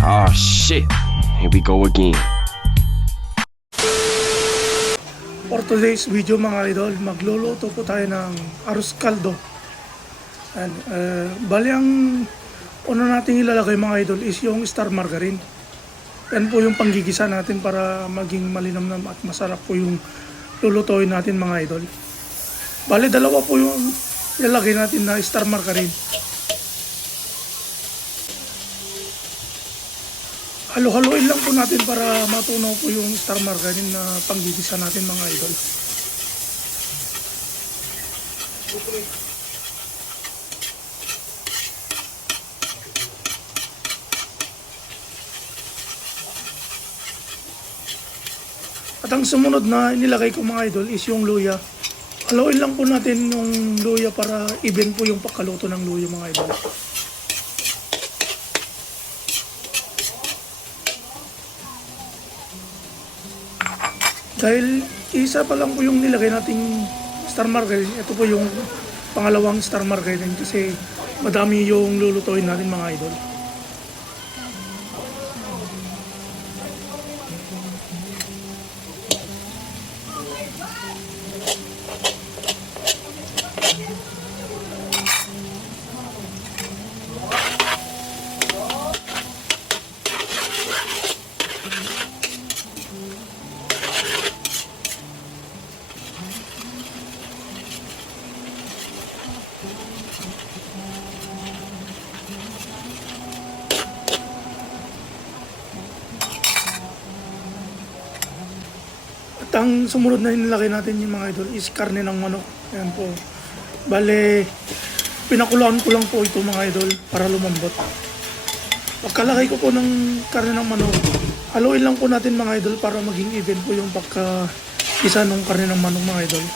Oh shit, here we go again. For today's video mga idol, magluluto po tayo ng arroz caldo. And, bali ang una natin ilalagay mga idol is yung star margarine. Yan po yung panggigisa natin para maging malinamnam at masarap po yung lulutuin natin mga idol. Bali dalawa po yung ilalagay natin na star margarine. Halo-haloin lang po natin para matunaw po yung star margarine na panggigisa natin mga idol. At ang sumunod na inilagay ko mga idol is yung luya. Haluin lang po natin yung luya para even po yung pagkaluto ng luya mga idol. Dahil isa pa lang po yung nilagay nating star margarine, ito po yung pangalawang star margarine kasi madami yung lulutuin natin mga idol. At ang sumunod na nilagay natin yung mga idol is karne ng manok. Ayan po. Bale, pinakuluan ko lang po ito mga idol para lumambot. Pagkalagay ko po ng karne ng manok, haluin lang po natin mga idol para maging even po yung pagka-isa ng karne ng manok mga idol.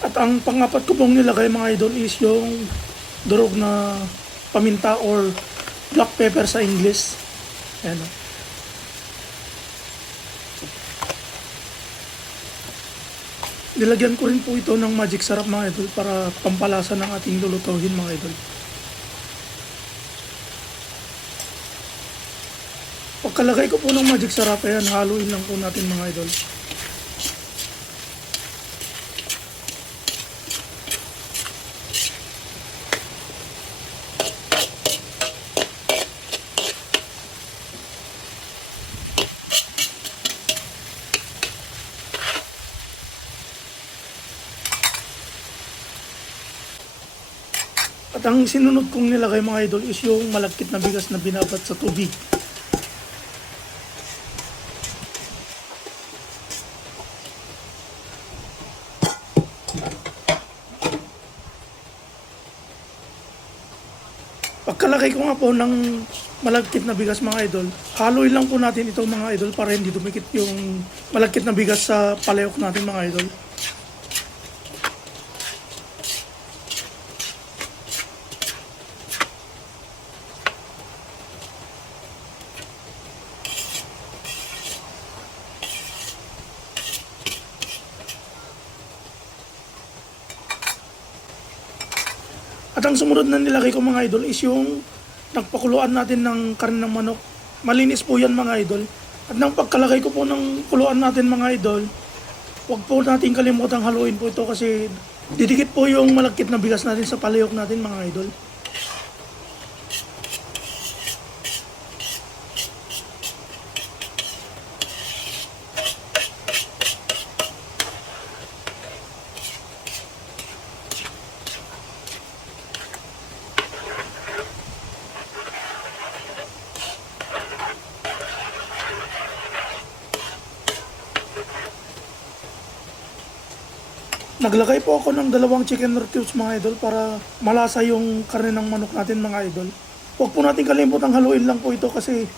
At ang pangapat ko pong nilagay mga idol is yung durog na paminta or black pepper sa English. Ayan. Nilagyan ko rin po ito ng magic sarap mga idol para pampalasa ng ating lulutuin mga idol. Pagkalagay ko po ng magic sarap, ayan, haluin lang po natin mga idol. At ang sinunod kong nilagay mga idol is yung malagkit na bigas na binabat sa tubig. Pagkalagay ko nga po ng malagkit na bigas mga idol, haluin lang po natin ito mga idol para hindi dumikit yung malagkit na bigas sa palayok natin mga idol. At ang sumunod na nilagay ko mga idol is yung nagpakuluan natin ng karne ng manok. Malinis po yan mga idol. At nang pagkalagay ko po ng kuluan natin mga idol, huwag po natin kalimutang haluin po ito kasi didikit po yung malagkit na bigas natin sa palayok natin mga idol. Naglagay po ako ng 2 chicken cubes mga idol para malasa yung karne ng manok natin mga idol. Huwag po natin kalimutang haluin lang po ito kasi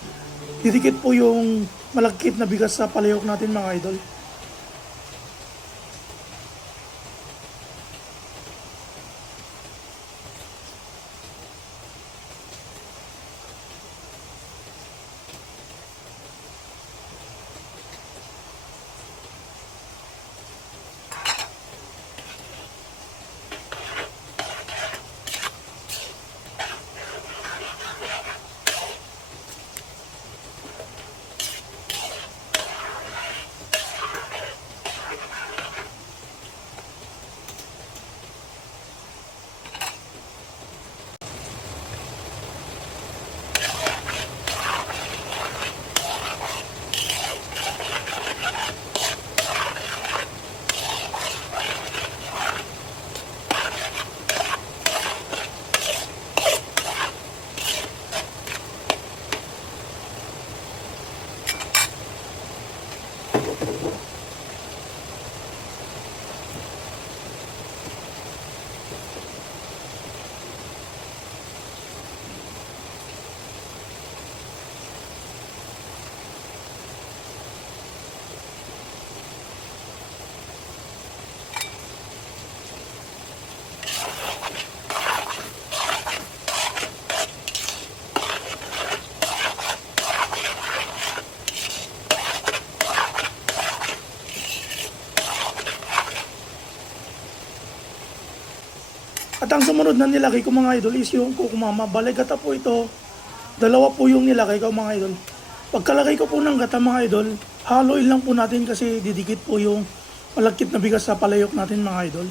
didikit po yung malagkit na bigas sa palayok natin mga idol. At ang sumunod na nilagay ko mga idol is yung kukumama. Bale gata po ito. Dalawa po yung nilagay ko mga idol. Pagkalagay ko po ng gata mga idol, haluin lang po natin kasi didikit po yung malagkit na bigas sa palayok natin mga idol.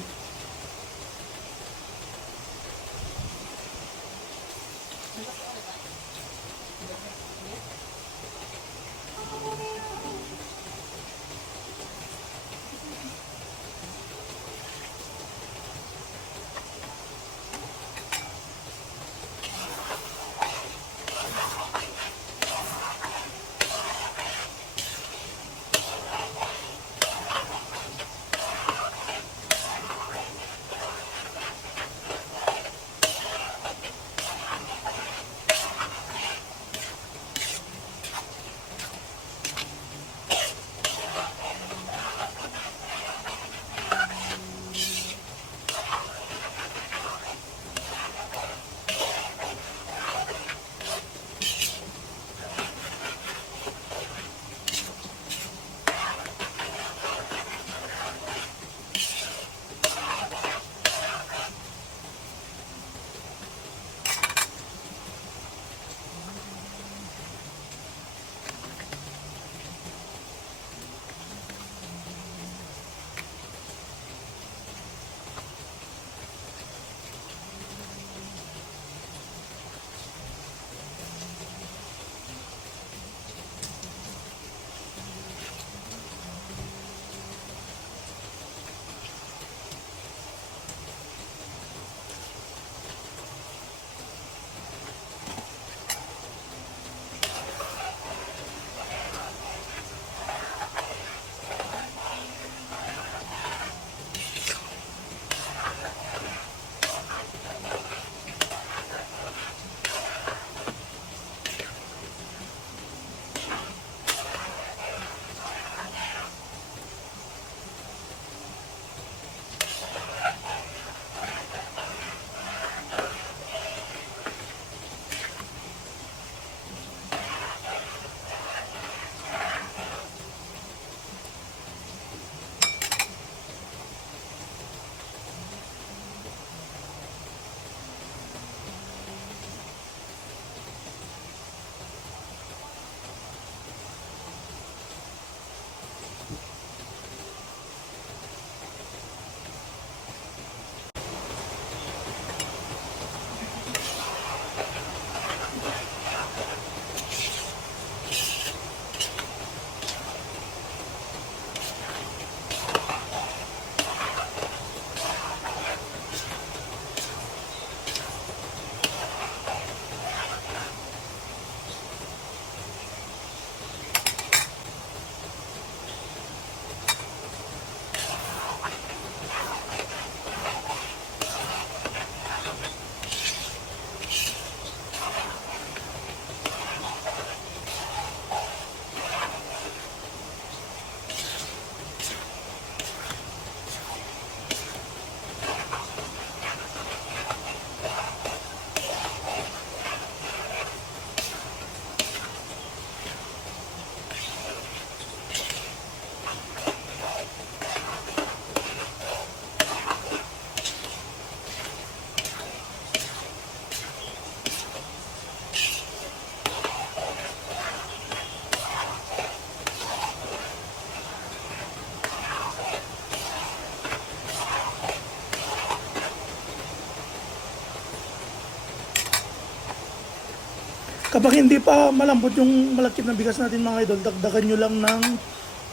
Kapag hindi pa malambot yung malagkit na bigas natin mga idol, dagdagan nyo lang ng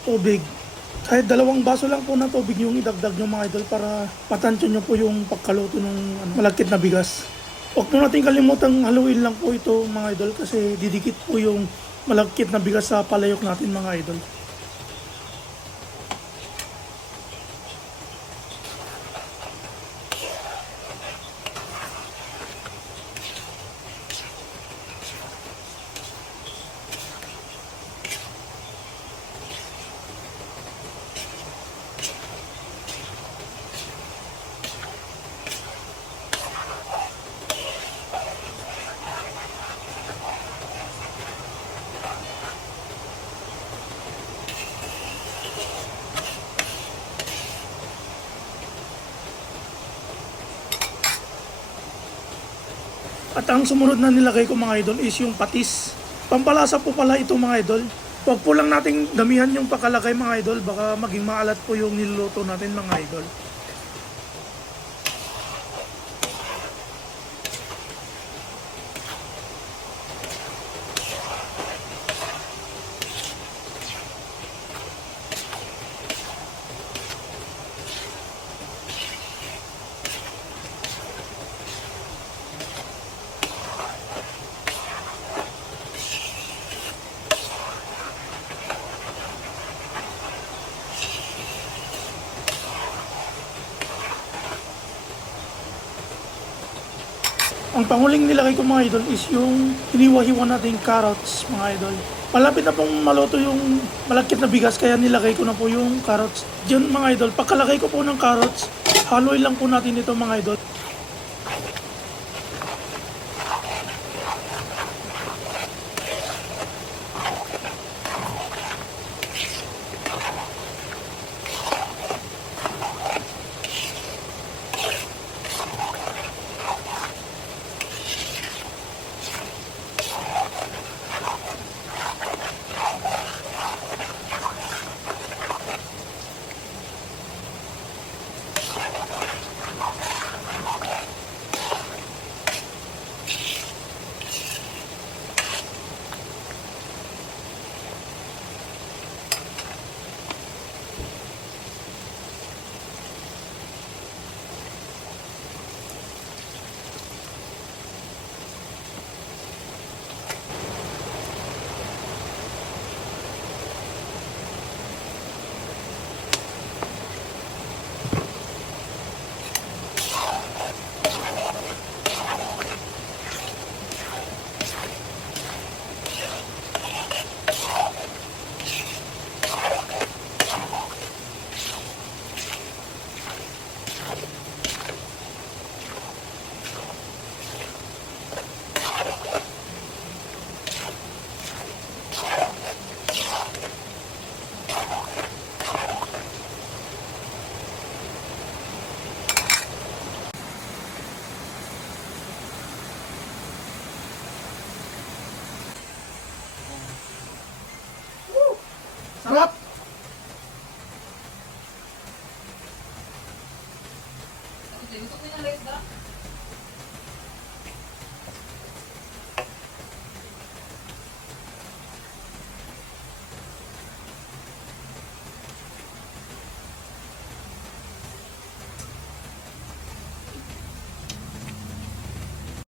tubig. Kahit 2 baso lang po na tubig yung idagdag nyo mga idol para matansyon nyo po yung pagkaluto ng malagkit na bigas. Huwag po natin kalimutang haluin lang po ito mga idol kasi didikit po yung malagkit na bigas sa palayok natin mga idol. At ang sumunod na nilagay ko mga idol is yung patis. Pampalasa po pala ito mga idol. Huwag po lang nating damihan yung pakalagay mga idol, baka maging maalat po yung niluluto natin mga idol. Ang panguling nilagay ko mga idol is yung hiniwa-hiwa nating carrots mga idol. Malapit na pong maluto yung malagkit na bigas kaya nilagay ko na po yung carrots. Diyan mga idol, pagkalagay ko po ng carrots, haluin lang po natin ito mga idol. Sarap! Gusto ko yung rice ba?